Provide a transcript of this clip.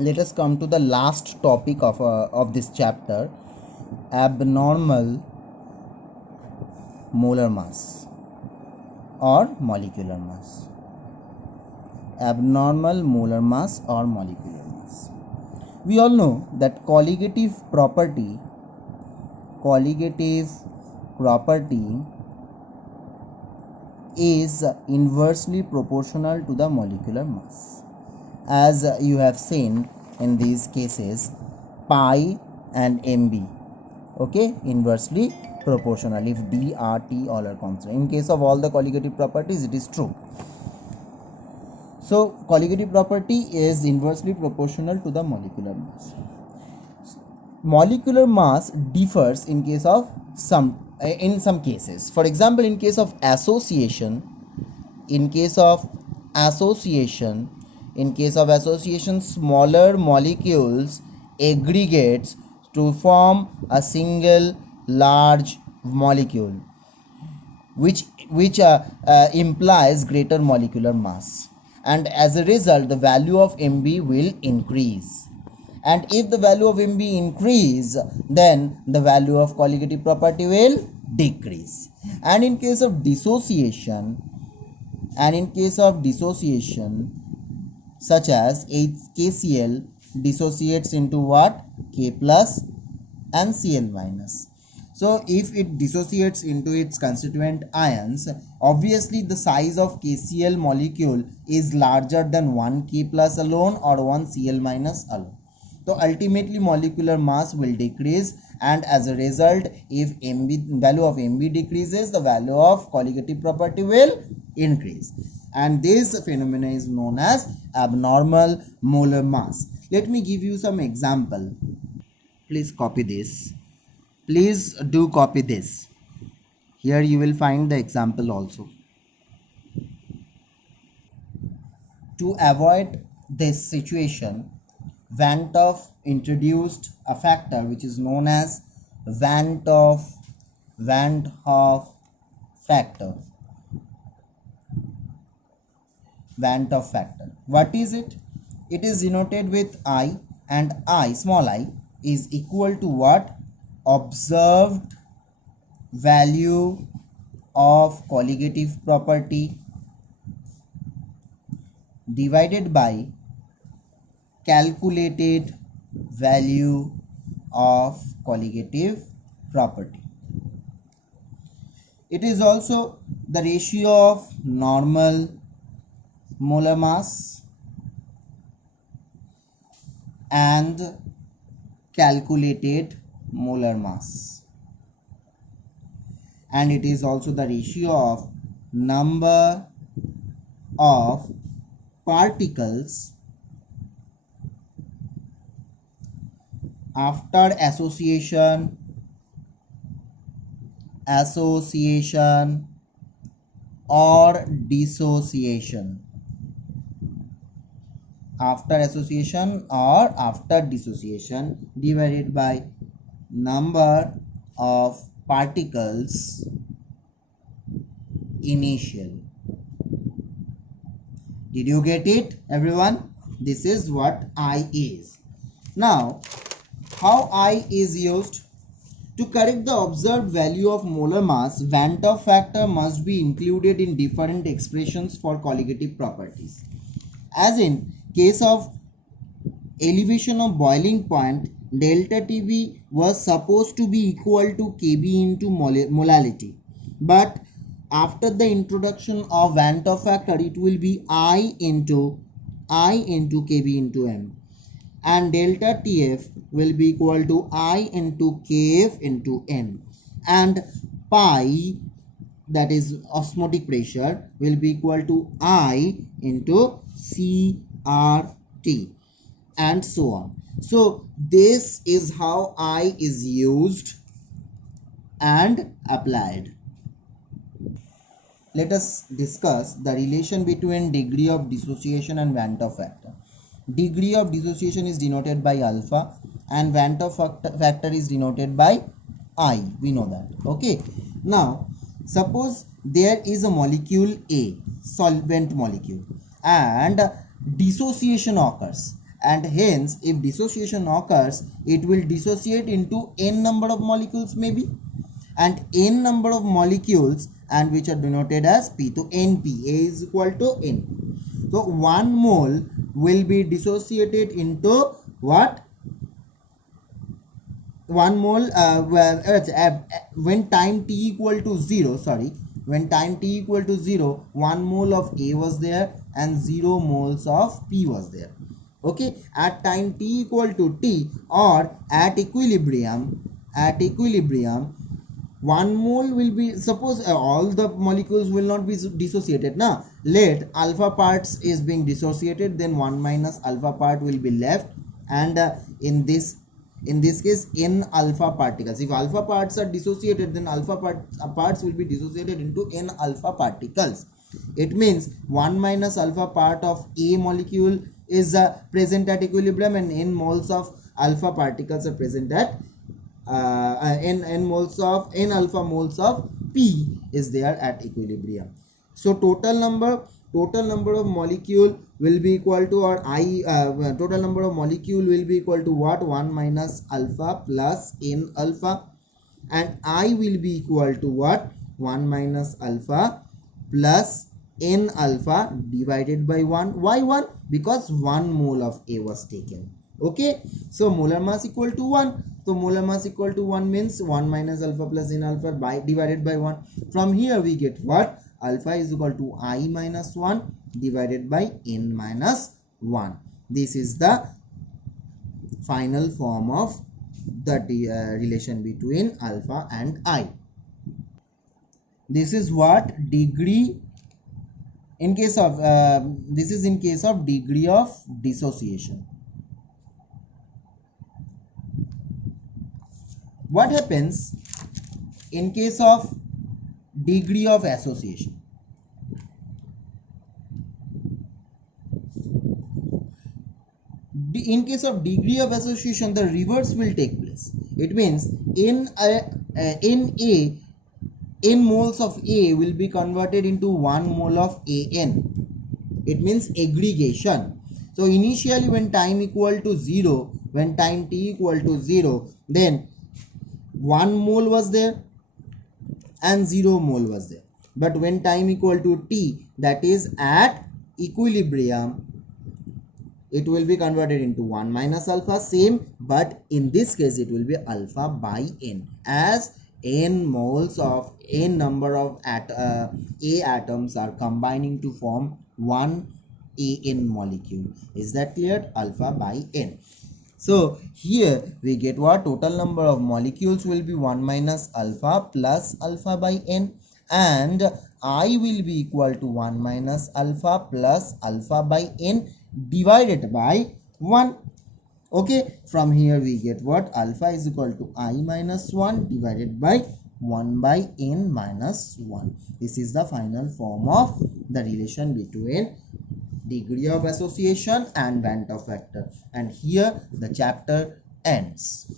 let us come to the last topic of this chapter, abnormal molar mass or molecular mass. Abnormal molar mass or molecular mass. We all know that colligative property is inversely proportional to the molecular mass, as you have seen in these cases, pi and mb. Okay, inversely proportional if d, r, t all are constant. In case of all the colligative properties, it is true. So colligative property is inversely proportional to the molecular mass. Molecular mass differs in case of in some cases. For example, in case of association, smaller molecules aggregates to form a single large molecule, which implies greater molecular mass, and as a result the value of mb will increase. And if the value of mb increase, then the value of colligative property will decrease. And in case of dissociation, such as HKCl dissociates into what? K plus and Cl minus. So if it dissociates into its constituent ions, obviously the size of KCl molecule is larger than 1 K plus alone or 1 Cl minus alone. So ultimately molecular mass will decrease, and as a result, if value of mb decreases, the value of colligative property will increase, and this phenomena is known as abnormal molar mass. Let me give you some example. Please copy this. Please do copy this. Here you will find the example also. To avoid this situation, Van 't Hoff introduced a factor which is known as Van 't Hoff factor. Van 't Hoff factor. What is it? It is denoted with I, and I, small I, is equal to what? Observed value of colligative property divided by calculated value of colligative property. It is also the ratio of normal molar mass and calculated molar mass, and it is also the ratio of number of particles after association or dissociation. After association or after dissociation divided by number of particles initial. Did you get it, everyone? This is what I is. Now, how I is used? To correct the observed value of molar mass, Van 't Hoff factor must be included in different expressions for colligative properties. As in case of elevation of boiling point, delta Tb was supposed to be equal to Kb into molality, but after the introduction of Van 't Hoff factor, it will be I into Kb into m, and delta Tf will be equal to I into Kf into n, and pi, that is osmotic pressure, will be equal to I into CRT, and so on. So this is how I is used and applied. Let us discuss the relation between degree of dissociation and Van 't Hoff factor. Degree of dissociation is denoted by alpha, and Van 't Hoff factor is denoted by I. We know that. Okay. Now, suppose there is a molecule A, solvent molecule, and dissociation occurs, and hence if dissociation occurs, it will dissociate into n number of molecules maybe, and n number of molecules, and which are denoted as P. So NP, A is equal to N. So 1 mole will be dissociated into what? 1 mole when time t equal to 0, sorry, when time t equal to 0, 1 mole of A was there and 0 moles of P was there. Okay, at time t equal to t, or at equilibrium, 1 mole will be, suppose all the molecules will not be dissociated now, let alpha parts is being dissociated, then 1 minus alpha part will be left, and in this case n alpha particles. If alpha parts are dissociated, then alpha parts will be dissociated into n alpha particles. It means 1 minus alpha part of A molecule is present at equilibrium, and n moles of alpha particles are present at n alpha moles of P is there at equilibrium. So total number of molecule will be equal to, or total number of molecule will be equal to what? 1 minus alpha plus n alpha, and I will be equal to what? 1 minus alpha plus n alpha divided by 1. Why 1? Because 1 mole of A was taken. Okay, so molar mass equal to 1. So molar mass equal to 1 means 1 minus alpha plus n alpha divided by 1. From here we get what? Alpha is equal to I minus 1 divided by n minus 1. This is the final form of the relation between alpha and I. This is what degree in case of this is in case of degree of dissociation. What happens in case of degree of association? In case of degree of association, the reverse will take place. It means in moles of A will be converted into 1 mole of AN. It means aggregation. So initially when time equal to 0, when time t equal to 0, then 1 mole was there and 0 mole was there. But when time equal to t, that is at equilibrium, it will be converted into 1 minus alpha, same, but in this case it will be alpha by n, as n moles of n number of A atoms are combining to form one AN molecule. Is that clear? Alpha by n. So here we get what? Total number of molecules will be 1 minus alpha plus alpha by n, and I will be equal to 1 minus alpha plus alpha by n divided by 1. Okay, from here we get what? Alpha is equal to I minus 1 divided by 1 by n minus 1. This is the final form of the relation between degree of association and Bandt factor, and here the chapter ends.